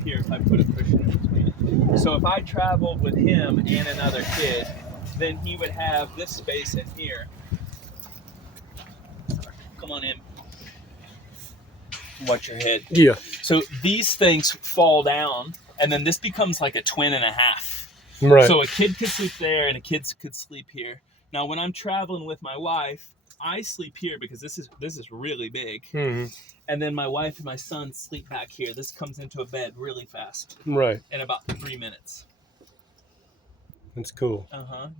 up here if I put a cushion in between. So if I traveled with him and another kid, then he would have this space in here. Come on in. Watch your head. Yeah. So these things fall down, and then this becomes like a twin and a half. Right. So a kid could sleep there, and a kid could sleep here. Now, when I'm traveling with my wife, I sleep here because this is really big. Mm-hmm. And then my wife and my son sleep back here. This comes into a bed really fast. Right. In about 3 minutes. That's cool.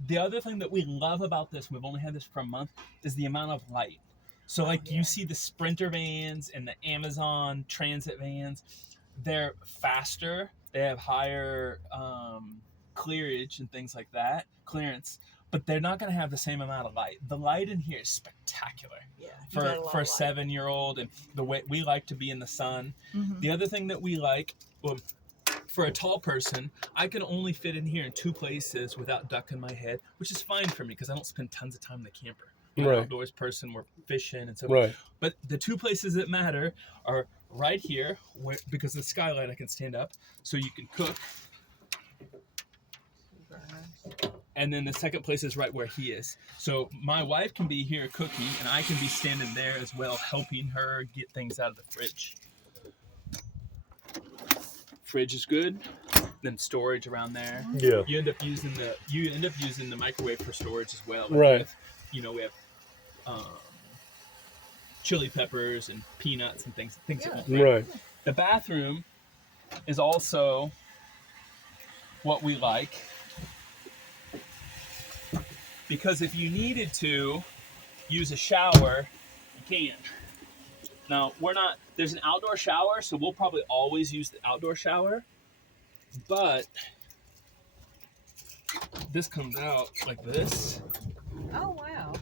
The other thing that we love about this, we've only had this for a month, is the amount of light. So like you see the Sprinter vans and the Amazon Transit vans, they're faster. They have higher clearage and things like that, clearance, but they're not going to have the same amount of light. The light in here is spectacular for a 7-year-old, and the way we like to be in the sun. Mm-hmm. The other thing that we like, well, for a tall person, I can only fit in here in 2 places without ducking my head, which is fine for me because I don't spend tons of time in the camper. I'm an outdoors person, we're fishing and so forth. Right. But the 2 places that matter are right here, where, because of the skylight I can stand up, so you can cook. And then the second place is right where he is. So my wife can be here cooking, and I can be standing there as well, helping her get things out of the fridge. Fridge is good. Then storage around there. Yeah. You end up using the microwave for storage as well. Right. We have chili peppers and peanuts and things that won't break. Right. The bathroom is also what we like, because if you needed to use a shower, you can. Now, there's an outdoor shower, so we'll probably always use the outdoor shower, but this comes out like this. Oh, wow.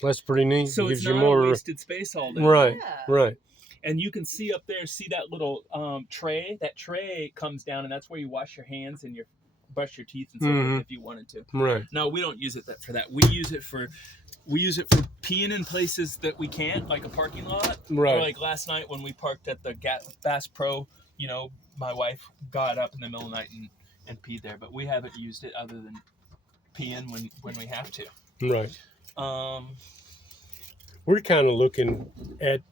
That's pretty neat. So Gives it's you not more a wasted space all day. Right, Yeah. right. And you can see up there, see that little tray? That tray comes down, and that's where you wash your hands and brush your teeth and so forth if you wanted to. Right. No, we don't use it for that. We use it for peeing in places that we can't, like a parking lot. Right. Or like last night when we parked at the Bass Pro, my wife got up in the middle of the night and peed there, but we haven't used it other than peeing when we have to. Right. We're kind of looking at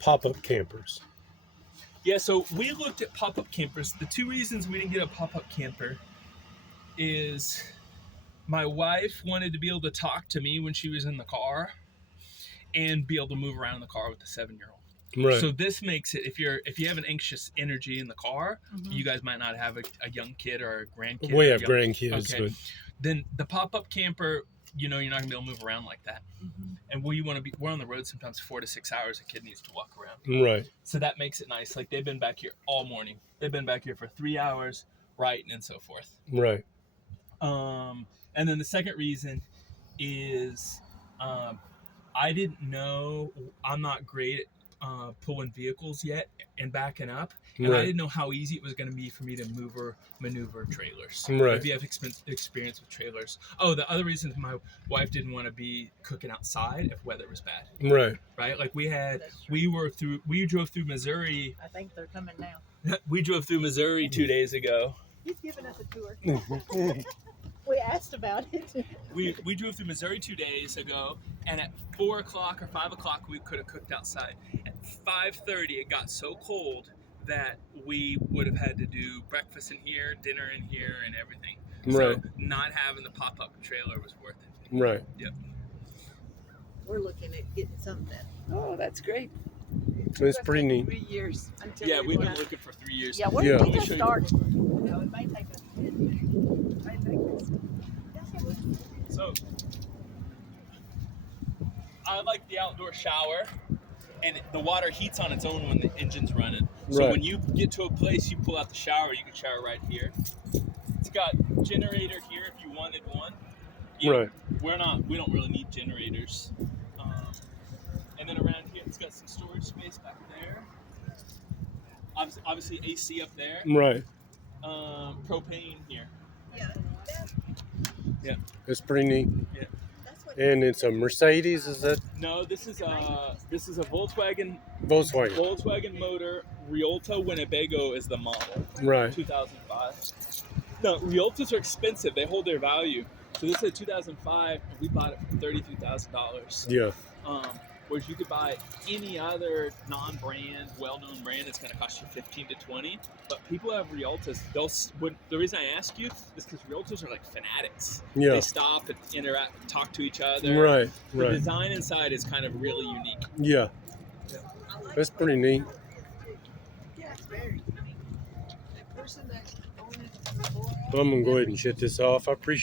pop-up campers. Yeah, so we looked at pop-up campers. The 2 reasons we didn't get a pop-up camper is my wife wanted to be able to talk to me when she was in the car and be able to move around in the car with a 7-year-old. Right. So this makes it, if you have an anxious energy in the car, you guys might not have a young kid or a grandkid. We have grandkids. Okay. But then the pop-up camper, you're not going to be able to move around like that. Mm-hmm. And we're on the road sometimes 4 to 6 hours. A kid needs to walk around. Right. So that makes it nice. Like they've been back here all morning. They've been back here for 3 hours, writing and so forth. Right. And then the second reason is I didn't know, I'm not great at pulling vehicles yet and backing up. And I didn't know how easy it was going to be for me to maneuver trailers. Right. If you have experience with trailers. Oh, the other reason my wife didn't want to be cooking outside if weather was bad. Right. Right? Like we drove through Missouri. I think they're coming now. We drove through Missouri 2 days ago. He's giving us a tour. We asked about it. We drove through Missouri 2 days ago, and at 4 o'clock or 5 o'clock we could have cooked outside. At 5:30 it got so cold that we would have had to do breakfast in here, dinner in here, and everything. Right. So not having the pop-up trailer was worth it. Right. Yep. We're looking at getting something. Oh, that's great. It's pretty neat. 3 years. Until Yeah, we've been looking for 3 years. Yeah, we just started. It may take us. So I like the outdoor shower, and the water heats on its own when the engine's running. So when you get to a place, you pull out the shower, you can shower right here. It's got generator here if you wanted one. Right. We don't really need generators. And then around here, it's got some storage space back there. Obviously AC up there. Right. Propane here. Yeah. Yeah. It's pretty neat. Yeah. That's And it's a Mercedes, is that No, this is a Volkswagen Volkswagen? motor. Rialta Winnebago is the model. Right. 2005. No, Rialtas are expensive. They hold their value. So this is a 2005, and we bought it for $32,000. Yeah. Whereas you could buy any other non-brand, well-known brand, it's going to cost you 15 to 20. But people have Rialtas. The reason I ask you is because Rialtas are like fanatics. Yeah. They stop and interact, talk to each other. Right. The Right. design inside is kind of really unique. Yeah. That's pretty neat. Yeah, it's very. The person that owned it before. I'm gonna go ahead and shut this off. I appreciate